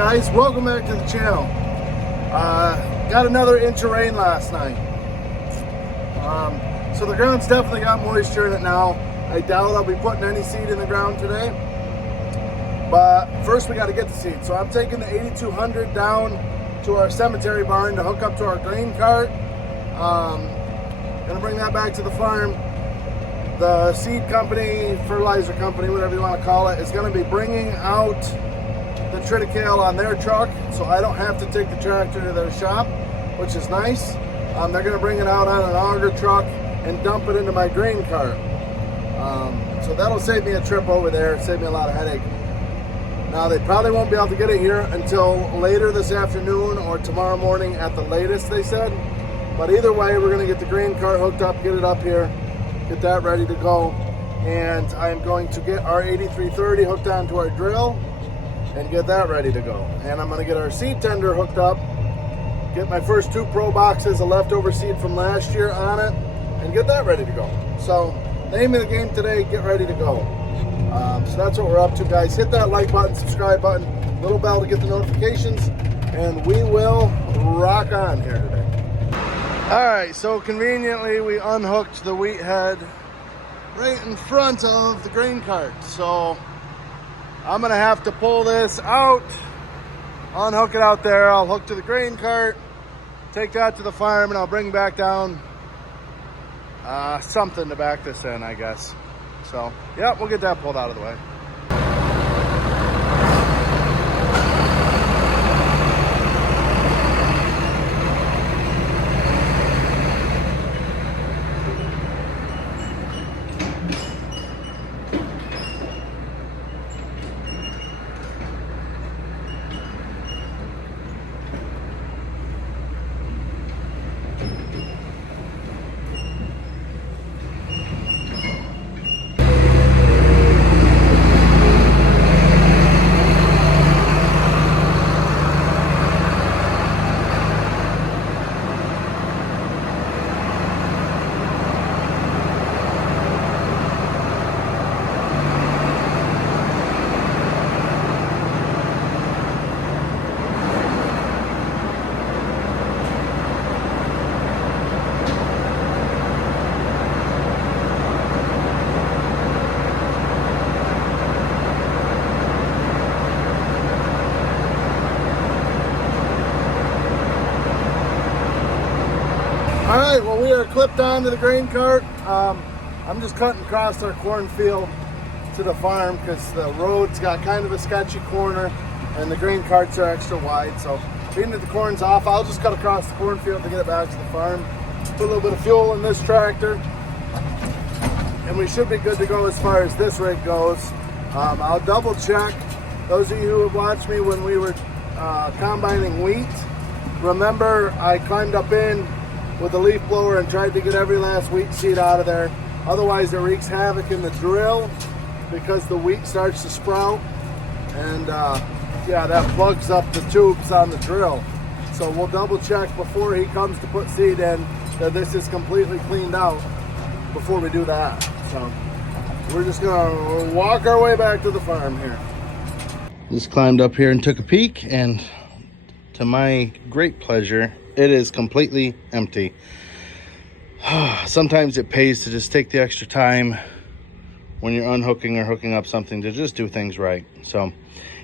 guys, welcome back to the channel. Got another inch of rain last night. So the ground's definitely got moisture in it now. I doubt I'll be putting any seed in the ground today. But first we got to get the seed. So I'm taking the 8200 down to our cemetery barn to hook up to our grain cart. Gonna bring that back to the farm. The seed company, fertilizer company, whatever you want to call it, is gonna be bringing out the triticale on their truck, so I don't have to take the tractor to their shop, which is nice. They're going to bring it out on an auger truck and dump it into my grain cart. So that'll save me a trip over there, save me a lot of headache. Now they probably won't be able to get it here until later this afternoon or tomorrow morning at the latest, they said. But either way, we're going to get the grain cart hooked up, get it up here, get that ready to go. And I'm going to get our 8330 hooked onto our drill and get that ready to go. And I'm going to get our seed tender hooked up, get my first 2 pro boxes of leftover seed from last year on it, and get that ready to go. So name of the game today, get ready to go. So that's what we're up to, guys. Hit that like button, subscribe button, little bell to get the notifications, and we will rock on here today. All right, so conveniently we unhooked the wheat head right in front of the grain cart. So I'm gonna have to pull this out, unhook it out there. I'll hook to the grain cart, take that to the farm, and I'll bring back down something to back this in, I guess. So, yeah, we'll get that pulled out of the way. All right, well, we are clipped onto the grain cart. I'm just cutting across our cornfield to the farm because the road's got kind of a sketchy corner and the grain carts are extra wide. So being that the corn's off, I'll just cut across the cornfield to get it back to the farm. Put a little bit of fuel in this tractor, and we should be good to go as far as this rig goes. I'll double check. Those of you who have watched me when we were combining wheat, remember I climbed up in with a leaf blower and tried to get every last wheat seed out of there. Otherwise it wreaks havoc in the drill because the wheat starts to sprout, and yeah, that plugs up the tubes on the drill. So we'll double check before he comes to put seed in that this is completely cleaned out before we do that. So we're just gonna walk our way back to the farm here. Just climbed up here and took a peek, and to my great pleasure, it is completely empty. Sometimes it pays to just take the extra time when you're unhooking or hooking up something to just do things right. So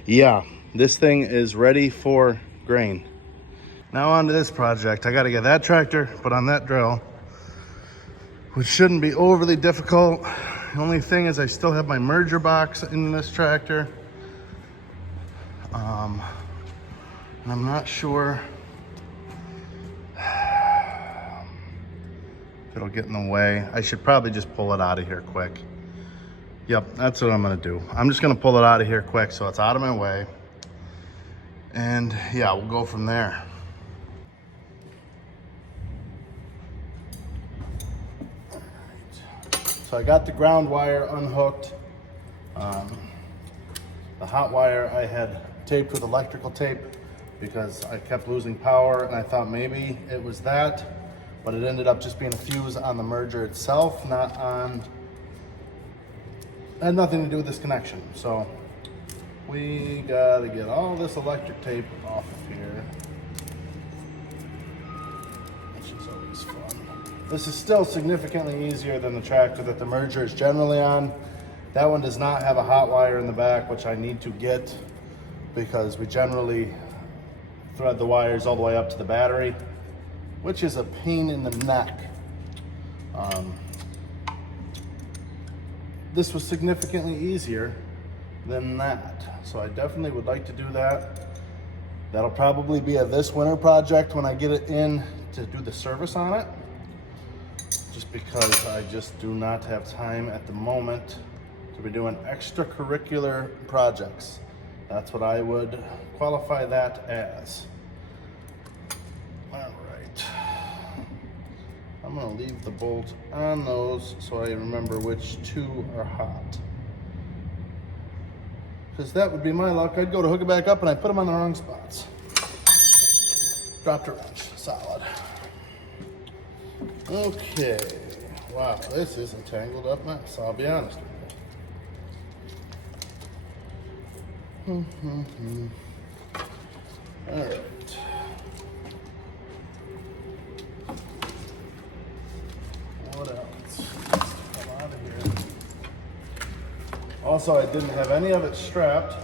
yeah, this thing is ready for grain. Now on to this project. I got to get that tractor put on that drill, which shouldn't be overly difficult. The only thing is I still have my merger box in this tractor. And I'm not sure it'll get in the way. I should probably just pull it out of here quick. Yep, that's what I'm gonna do. I'm just gonna pull it out of here quick so it's out of my way. And yeah, we'll go from there. All right. So I got the ground wire unhooked. The hot wire I had taped with electrical tape because I kept losing power, and I thought maybe it was that, but it ended up just being a fuse on the merger itself, not on, had nothing to do with this connection. So we gotta get all this electric tape off of here. Which is always fun. This is still significantly easier than the tractor that the merger is generally on. That one does not have a hot wire in the back, which I need to get because we generally thread the wires all the way up to the battery, which is a pain in the neck. This was significantly easier than that. So I definitely would like to do that. That'll probably be a this winter project when I get it in to do the service on it. Just because I just do not have time at the moment to be doing extracurricular projects. That's what I would qualify that as. All right. I'm gonna leave the bolt on those so I remember which two are hot. Because that would be my luck. I'd go to hook it back up and I put them on the wrong spots. Dropped a wrench, solid. Okay, wow, this is a tangled up mess, I'll be honest with you. All right. What else? Come out of here. Also, I didn't have any of it strapped.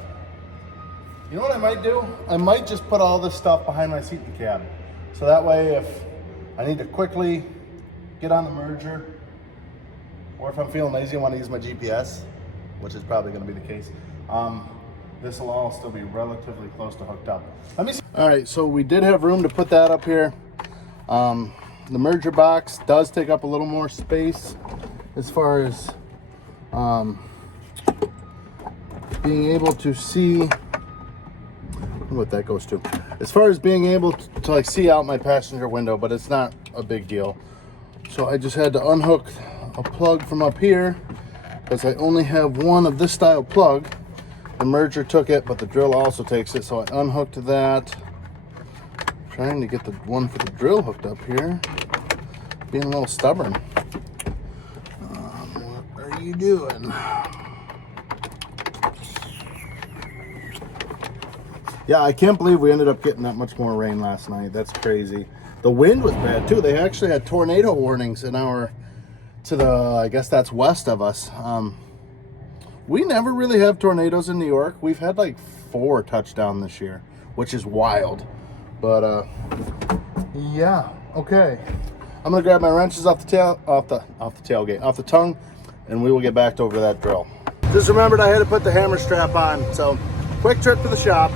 You know what I might do? I might just put all this stuff behind my seat in the cab. So that way, if I need to quickly get on the merger, or if I'm feeling lazy and want to use my GPS, which is probably going to be the case, this will all still be relatively close to hooked up. Let me see. All right, so we did have room to put that up here. The merger box does take up a little more space as far as being able to see what that goes to. As far as being able to like see out my passenger window, but it's not a big deal. So I just had to unhook a plug from up here because I only have one of this style plug. The merger took it, but the drill also takes it. So I unhooked that. Trying to get the one for the drill hooked up here. Being a little stubborn. What are you doing? Yeah, I can't believe we ended up getting that much more rain last night. That's crazy. The wind was bad too. They actually had tornado warnings in I guess that's west of us. We never really have tornadoes in New York. We've had like 4 touchdown this year, which is wild. But yeah, okay. I'm gonna grab my wrenches off the tongue, and we will get back over to that drill. Just remembered I had to put the hammer strap on. So quick trip to the shop.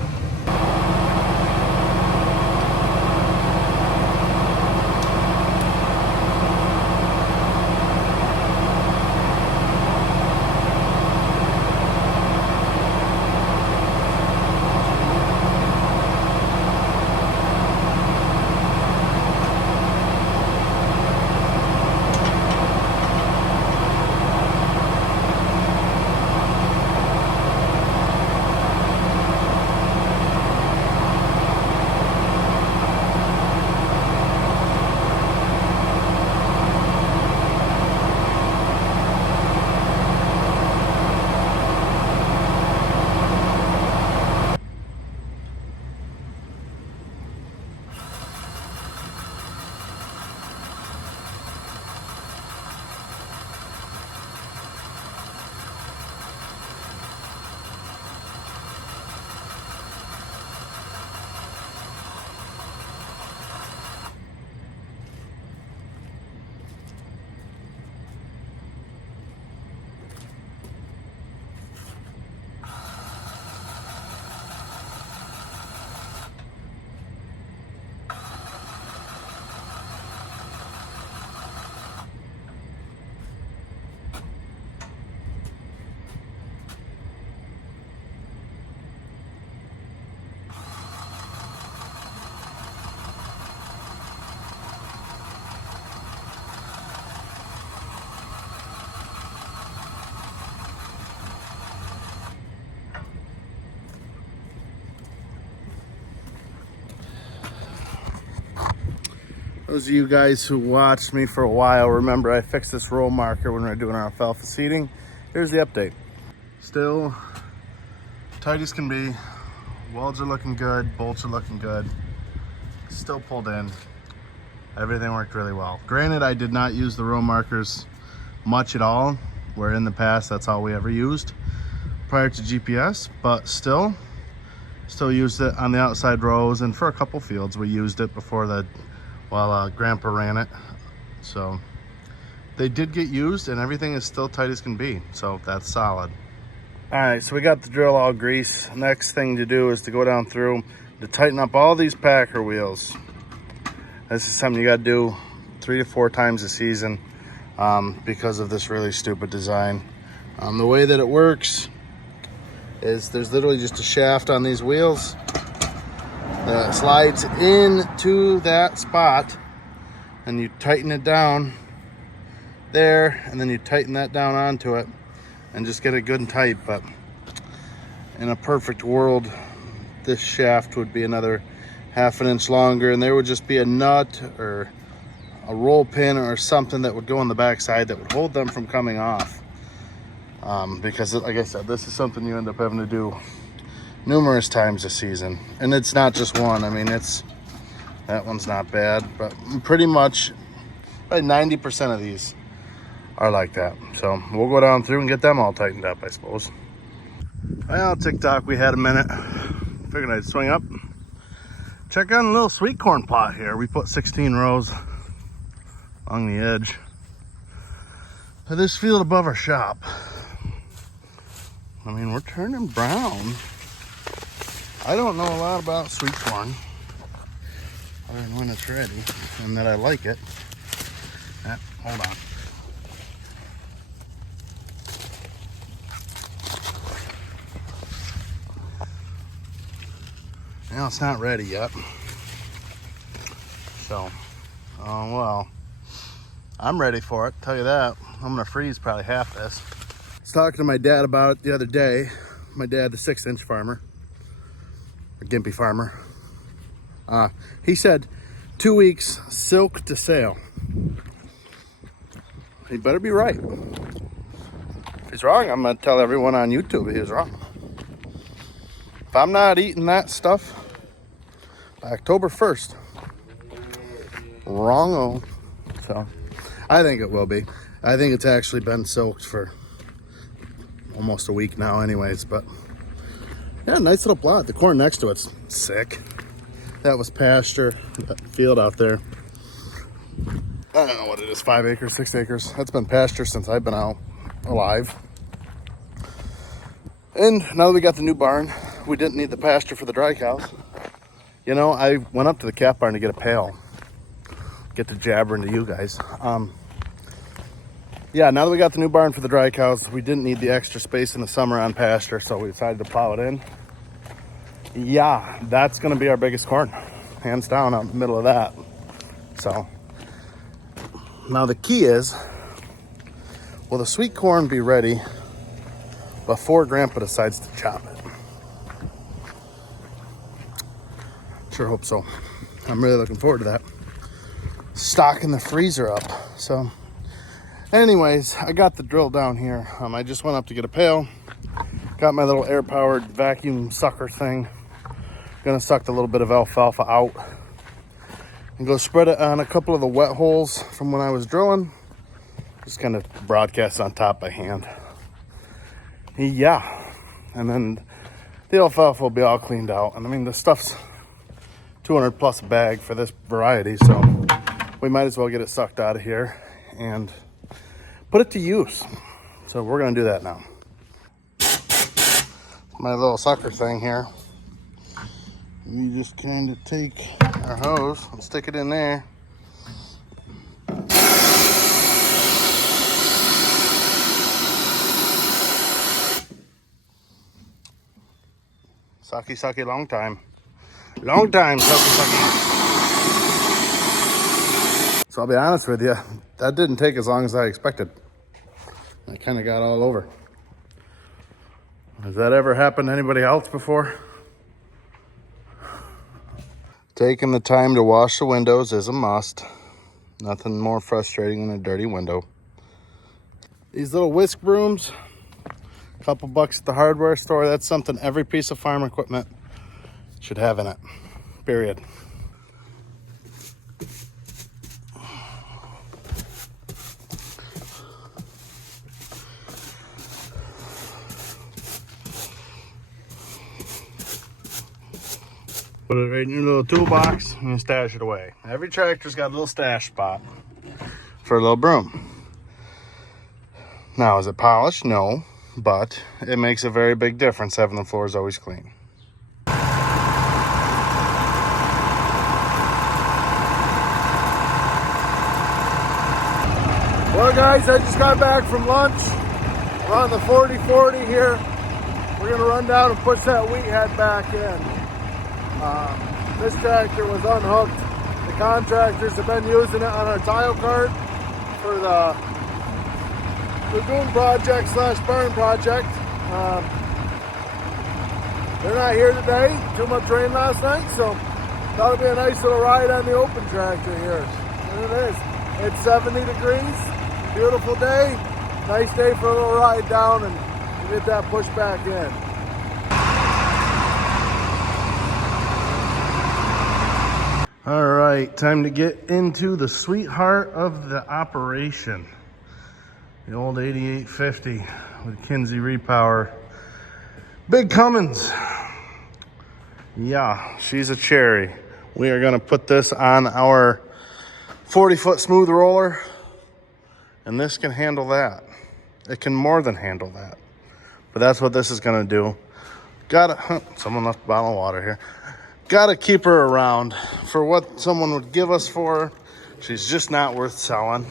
Those of you guys who watched me for a while remember I fixed this row marker when we were doing our alfalfa seeding. Here's the update. Still tight as can be. Welds are looking good, bolts are looking good. Still pulled in. Everything worked really well. Granted, I did not use the row markers much at all, where in the past that's all we ever used prior to GPS, but still used it on the outside rows, and for a couple fields we used it before while Grandpa ran it. So they did get used, and everything is still tight as can be, so that's solid. All right, so we got the drill all greased. Next thing to do is to go down through to tighten up all these packer wheels. This is something you got to do 3 to 4 times a season because of this really stupid design. The way that it works is there's literally just a shaft on these wheels that slides into that spot, and you tighten it down there, and then you tighten that down onto it and just get it good and tight. But in a perfect world, this shaft would be another 1/2 inch longer, and there would just be a nut or a roll pin or something that would go on the back side that would hold them from coming off. Because like I said, this is something you end up having to do numerous times a season, and it's not just one. I mean, that one's not bad, but pretty much probably 90% of these are like that. So we'll go down through and get them all tightened up, I suppose. Well, TikTok, we had a minute. Figured I'd swing up, check out a little sweet corn plot here. We put 16 rows along the edge of this field above our shop. I mean, we're turning brown. I don't know a lot about sweet corn, other than when it's ready and that I like it. Hold on. Now it's not ready yet. So, well, I'm ready for it, tell you that. I'm gonna freeze probably half this. I was talking to my dad about it the other day. My dad, the 6-inch farmer, or gimpy farmer. He said 2 weeks, silk to sale. He better be right. If he's wrong, I'm gonna tell everyone on YouTube he was wrong. If I'm not eating that stuff by October 1st, wrong-o. So I think it will be. I think it's actually been soaked for almost a week now anyways, but yeah, nice little plot. The corn next to it's sick. That was pasture, that field out there. I don't know what it is, 5 acres, 6 acres. That's been pasture since I've been out alive. And now that we got the new barn, we didn't need the pasture for the dry cows. You know, I went up to the calf barn to get a pail. Get to jabbering to you guys. Yeah, now that we got the new barn for the dry cows, we didn't need the extra space in the summer on pasture, so we decided to plow it in. Yeah, that's gonna be our biggest corn, hands down, out in the middle of that. So now the key is, will the sweet corn be ready before Grandpa decides to chop it? Sure hope so. I'm really looking forward to that. Stocking the freezer up. So anyways, I got the drill down here. I just went up to get a pail. Got my little air-powered vacuum sucker thing. Gonna suck the little bit of alfalfa out and go spread it on a couple of the wet holes from when I was drilling. Just kind of broadcast on top by hand. Yeah, and then the alfalfa will be all cleaned out. And I mean, the stuff's 200 plus a bag for this variety, so we might as well get it sucked out of here and put it to use. So we're gonna do that now. My little sucker thing here. You just kind of take our hose and stick it in there. Sucky, sucky, long time. Long time, sucky, sucky. So I'll be honest with you, that didn't take as long as I expected. I kind of got all over. Has that ever happened to anybody else before? Taking the time to wash the windows is a must. Nothing more frustrating than a dirty window. These little whisk brooms couple bucks at the hardware store. That's something every piece of farm equipment should have in it, period. Put it right in your little toolbox and you stash it away. Every tractor's got a little stash spot for a little broom. Now, is it polished? No, but it makes a very big difference having the floors always clean. Well, guys, I just got back from lunch. We're on the 4040 here. We're gonna run down and push that wheat head back in. This tractor was unhooked. The contractors have been using it on our tile cart for the lagoon project / burn project. They're not here today. Too much rain last night, so thought it'd be a nice little ride on the open tractor here. And it is. It's 70 degrees. Beautiful day. Nice day for a little ride down and get that push back in. All right, time to get into the sweetheart of the operation. The old 8850 with Kinsey repower. Big Cummins. Yeah, she's a cherry. We are gonna put this on our 40-foot smooth roller, and this can handle that. It can more than handle that. But that's what this is gonna do. Someone left a bottle of water here. Gotta keep her around for what someone would give us for her. She's just not worth selling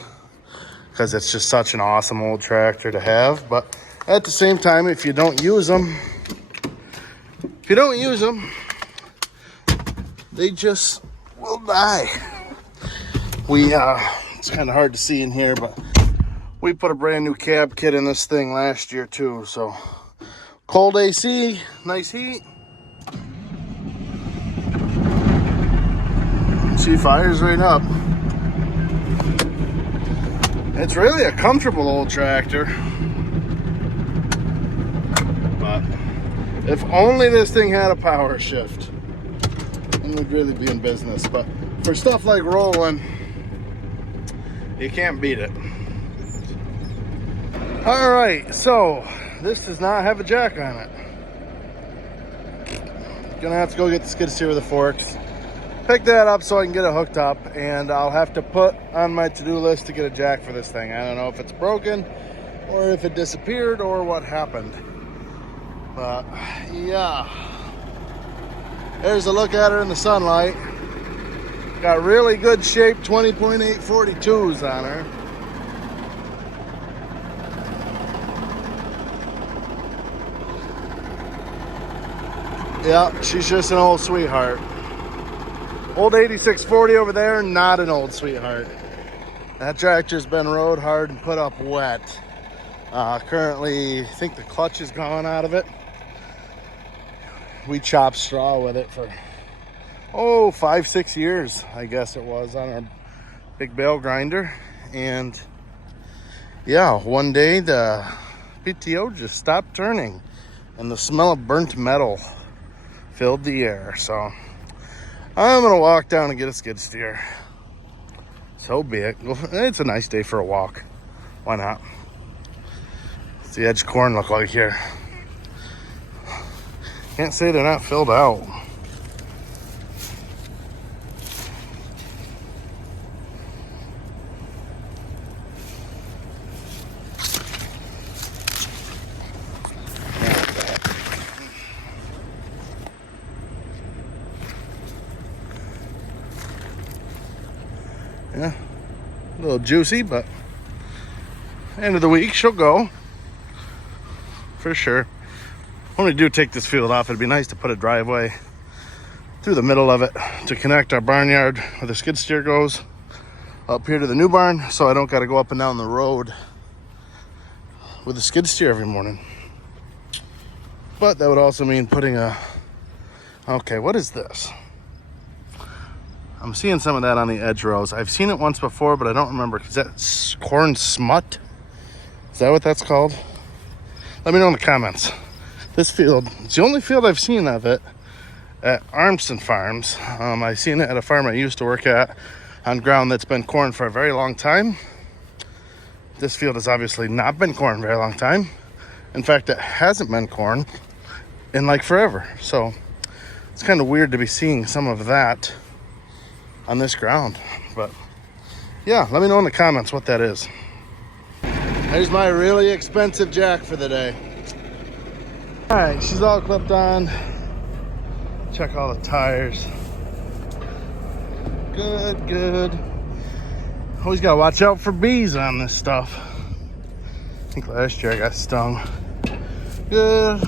because it's just such an awesome old tractor to have. But at the same time, if you don't use them, they just will die. It's kind of hard to see in here, but we put a brand new cab kit in this thing last year too. So cold AC, nice heat. She fires right up. It's really a comfortable old tractor. But if only this thing had a power shift, then we'd really be in business. But for stuff like rolling, you can't beat it. All right, so this does not have a jack on it. Gonna have to go get the skid steer with the forks. Pick that up so I can get it hooked up, and I'll have to put on my to-do list to get a jack for this thing. I don't know if it's broken or if it disappeared or what happened. But yeah, there's a look at her in the sunlight. Got really good shape 20.8 42s on her. Yeah, she's just an old sweetheart. Old 8640 over there, not an old sweetheart. That tractor's been rode hard and put up wet. Currently, I think the clutch is gone out of it. We chopped straw with it for, 5-6 years, I guess it was, on our big bale grinder. And yeah, one day the PTO just stopped turning and the smell of burnt metal filled the air. So I'm gonna walk down and get a skid steer. So be it. It's a nice day for a walk. Why not? What's the edge corn look like here? Can't say they're not filled out. Yeah, a little juicy, but end of the week she'll go for sure. When we do take this field off, it'd be nice to put a driveway through the middle of it to connect our barnyard where the skid steer goes up here to the new barn, so I don't got to go up and down the road with the skid steer every morning. But that would also mean putting okay, what is this? I'm seeing some of that on the edge rows. I've seen it once before, but I don't remember. Is that corn smut? Is that what that's called? Let me know in the comments. This field, it's the only field I've seen of it at Armston Farms. I've seen it at a farm I used to work at on ground that's been corn for a very long time. This field has obviously not been corn for a very long time. In fact, it hasn't been corn in like forever. So it's kind of weird to be seeing some of that on this ground. But yeah, let me know in the comments what that is. There's my really expensive jack for the day. All right, she's all clipped on. Check all the tires. Good, good. Always gotta watch out for bees on this stuff. I think last year I got stung. Good,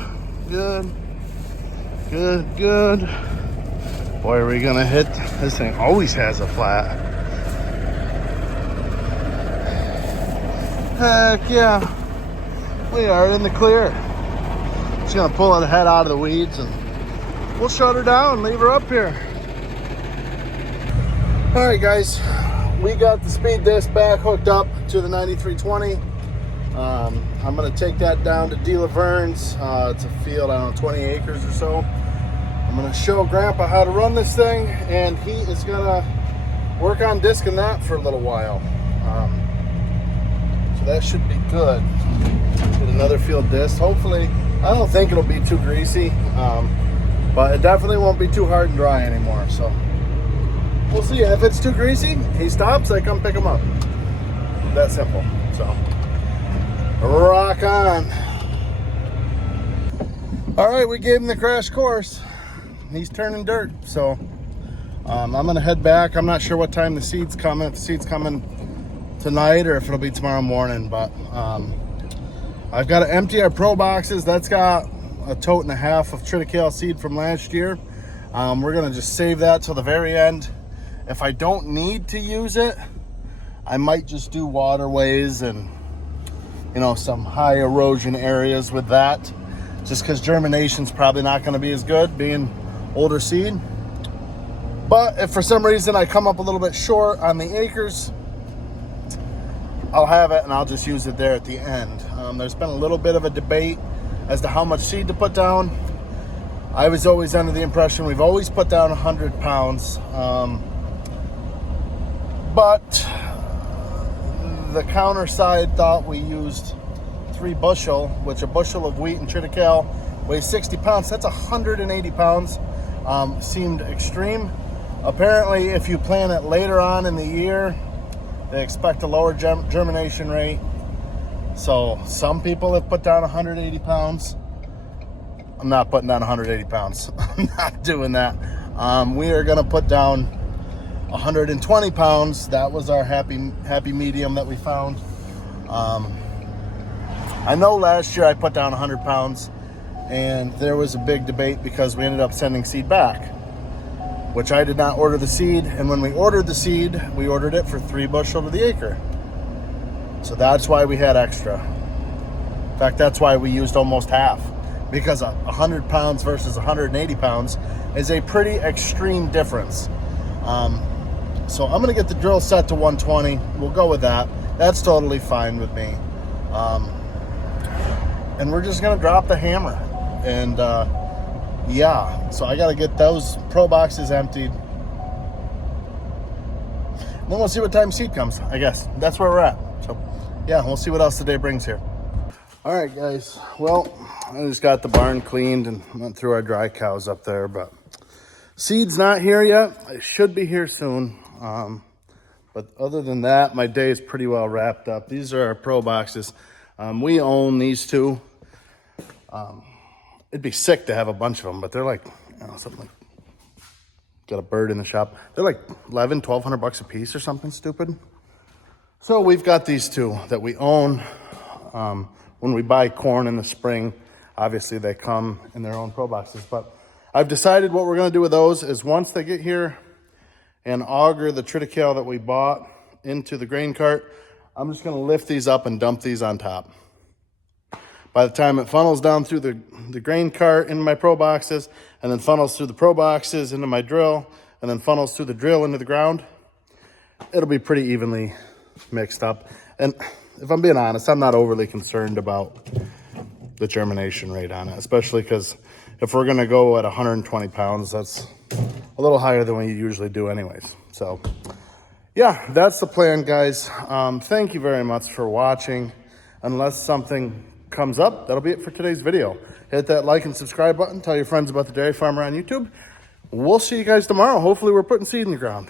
good, good, good. Boy, are we gonna hit. This thing always has a flat. Heck yeah. We are in the clear. Just gonna pull the head out of the weeds and we'll shut her down, leave her up here. All right, guys, we got the speed disc back hooked up to the 9320. I'm gonna take that down to De La Verne's. It's a field, I don't know, 20 acres or so. I'm gonna show Grandpa how to run this thing, and he is gonna work on discing that for a little while. So that should be good. Get another field disc. Hopefully, I don't think it'll be too greasy, but it definitely won't be too hard and dry anymore. So we'll see. If it's too greasy, he stops, I come pick him up. That simple. So rock on. All right, we gave him the crash course. He's turning dirt. So I'm gonna head back. I'm not sure what time the seed's coming. If the seed's coming tonight or if it'll be tomorrow morning, but I've got to empty our pro boxes. That's got a tote and a half of triticale seed from last year. We're gonna just save that till the very end. If I don't need to use it, I might just do waterways and, you know, some high erosion areas with that, just because germination's probably not going to be as good being older seed. But if for some reason I come up a little bit short on the acres, I'll have it and I'll just use it there at the end. There's been a little bit of a debate as to how much seed to put down. I was always under the impression we've always put down 100 pounds. But the counter side thought we used 3 bushel, which a bushel of wheat and triticale weighs 60 pounds. That's 180 pounds. Seemed extreme. Apparently, if you plant it later on in the year, they expect a lower germination rate. So some people have put down 180 pounds. I'm not putting down 180 pounds. I'm not doing that. We are gonna put down 120 pounds. That was our happy medium that we found. I know last year I put down 100 pounds and there was a big debate because we ended up sending seed back, which I did not order the seed. And when we ordered the seed, we ordered it for 3 bushel to the acre. So that's why we had extra. In fact, that's why we used almost half, because 100 pounds versus 180 pounds is a pretty extreme difference. So I'm gonna get the drill set to 120. We'll go with that. That's totally fine with me. And we're just gonna drop the hammer. And yeah, so I gotta get those pro boxes emptied. And then we'll see what time seed comes, I guess. That's where we're at. So yeah, we'll see what else the day brings here. All right, guys. Well, I just got the barn cleaned and went through our dry cows up there, but seed's not here yet. It should be here soon. But other than that, my day is pretty well wrapped up. These are our pro boxes. We own these 2. It'd be sick to have a bunch of them, but they're like, you know, something like, got a bird in the shop. They're like $1,200 a piece or something stupid. So we've got these 2 that we own. When we buy corn in the spring, obviously they come in their own pro boxes, but I've decided what we're gonna do with those is once they get here and auger the triticale that we bought into the grain cart, I'm just gonna lift these up and dump these on top. By the time it funnels down through the grain cart into my pro boxes, and then funnels through the pro boxes into my drill, and then funnels through the drill into the ground, it'll be pretty evenly mixed up. And if I'm being honest, I'm not overly concerned about the germination rate on it, especially because if we're going to go at 120 pounds, that's a little higher than we usually do anyways. So yeah, that's the plan, guys. Thank you very much for watching. Unless something comes up, that'll be it for today's video. Hit that like and subscribe button. Tell your friends about the Dairy Farmer on YouTube. We'll see you guys tomorrow. Hopefully we're putting seed in the ground.